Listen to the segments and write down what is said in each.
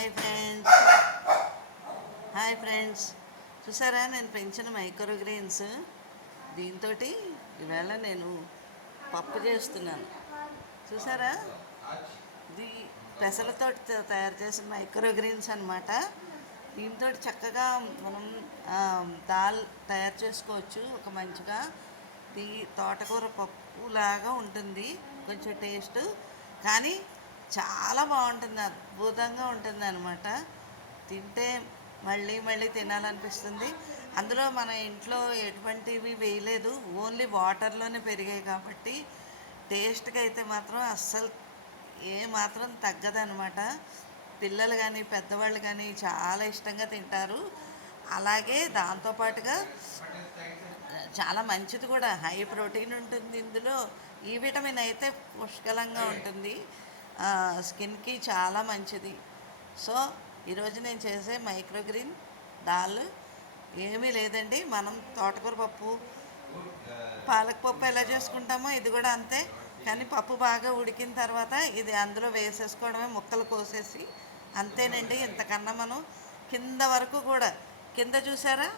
Hi friends hi friends చూసారా నేను పెంచిన మైక్రో గ్రెయిన్స్ దీంతో ఈవేళ నేను పప్పు చేస్తున్నాను. చూసారా, ఇది పెసలతో తయారు చేసిన మైక్రో గ్రెయిన్స్ అనమాట. దీంతో చక్కగా మనం దాల్ తయారు చేసుకోవచ్చు. ఒక మంచిగా తోటకూర పప్పు లాగా ఉంటుంది, కొంచెం టేస్ట్ కానీ చాలా బాగుంటుంది, అద్భుతంగా ఉంటుంది అనమాట. తింటే మళ్ళీ మళ్ళీ తినాలనిపిస్తుంది. అందులో మన ఇంట్లో ఎటువంటివి వేయలేదు, ఓన్లీ వాటర్లోనే పెరిగాయి కాబట్టి టేస్ట్గా అయితే మాత్రం అస్సలు మాత్రం తగ్గదనమాట. పిల్లలు కానీ పెద్దవాళ్ళు కానీ చాలా ఇష్టంగా తింటారు. అలాగే దాంతోపాటుగా చాలా మంచిది కూడా, హై ప్రోటీన్ ఉంటుంది ఇందులో. ఈ విటమిన్ అయితే పుష్కలంగా ఉంటుంది, స్కిన్కి చాలా మంచిది. సో ఈరోజు నేను చేసే మైక్రోగ్రీన్ దాల్ ఏమీ లేదండి. మనం తోటకూర పప్పు, పాలక పప్పు ఎలా చేసుకుంటామో ఇది కూడా అంతే. కానీ పప్పు బాగా ఉడికిన తర్వాత ఇది అందులో వేసేసుకోవడమే, ముక్కలు కోసేసి అంతేనండి. ఇంతకన్నా మనం కింద వరకు కూడా, కింద చూసారా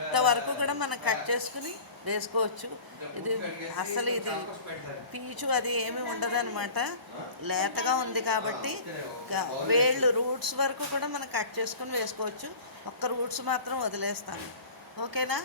ఇంతవరకు కూడా మనం కట్ చేసుకుని వేసుకోవచ్చు. ఇది అసలు ఇది పీచు అది ఏమీ ఉండదన్నమాట, లేతగా ఉంది కాబట్టి వేళ్ళు రూట్స్ వరకు కూడా మనం కట్ చేసుకుని వేసుకోవచ్చు. ఒక్క రూట్స్ మాత్రం వదిలేస్తాను. ఓకేనా?